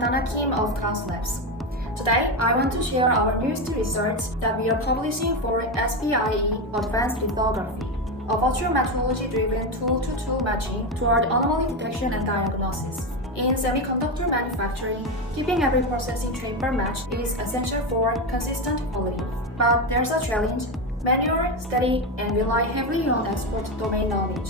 Danah of Gauss Labs. Today, I want to share our newest research that we are publishing for SPIE Advanced Lithography, a virtual metrology-driven tool-to-tool matching toward anomaly detection and diagnosis. In semiconductor manufacturing, keeping every processing chamber matched is essential for consistent quality. But there's a challenge: manual, steady, and rely heavily on expert domain knowledge.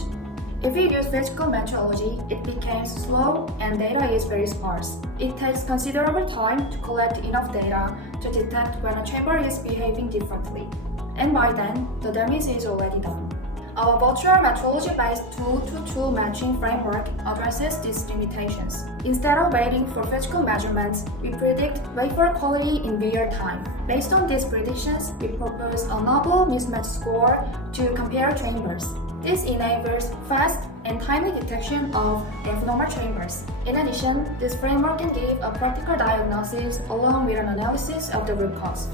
If you use physical metrology, it becomes slow and data is very sparse. It takes considerable time to collect enough data to detect when a chamber is behaving differently. And by then, the damage is already done. Our virtual metrology-based tool-to-tool matching framework addresses these limitations. Instead of waiting for physical measurements, we predict wafer quality in real time. Based on these predictions, we propose a novel mismatch score to compare chambers. This enables fast and timely detection of abnormal chambers. In addition, this framework can give a practical diagnosis along with an analysis of the root cause.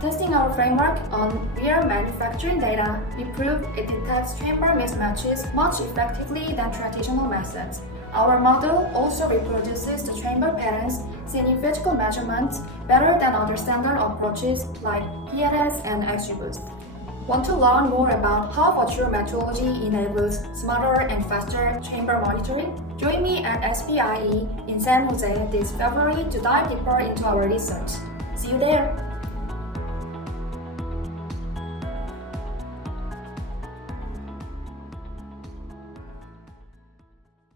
Testing our framework on real manufacturing data, we proved it detects chamber mismatches much effectively than traditional methods. Our model also reproduces the chamber patterns seen in physical measurements better than other standard approaches like PLS and XGBoost. Want to learn more about how virtual metrology enables smarter and faster chamber monitoring? Join me at SPIE in San Jose this February to dive deeper into our research. See you there!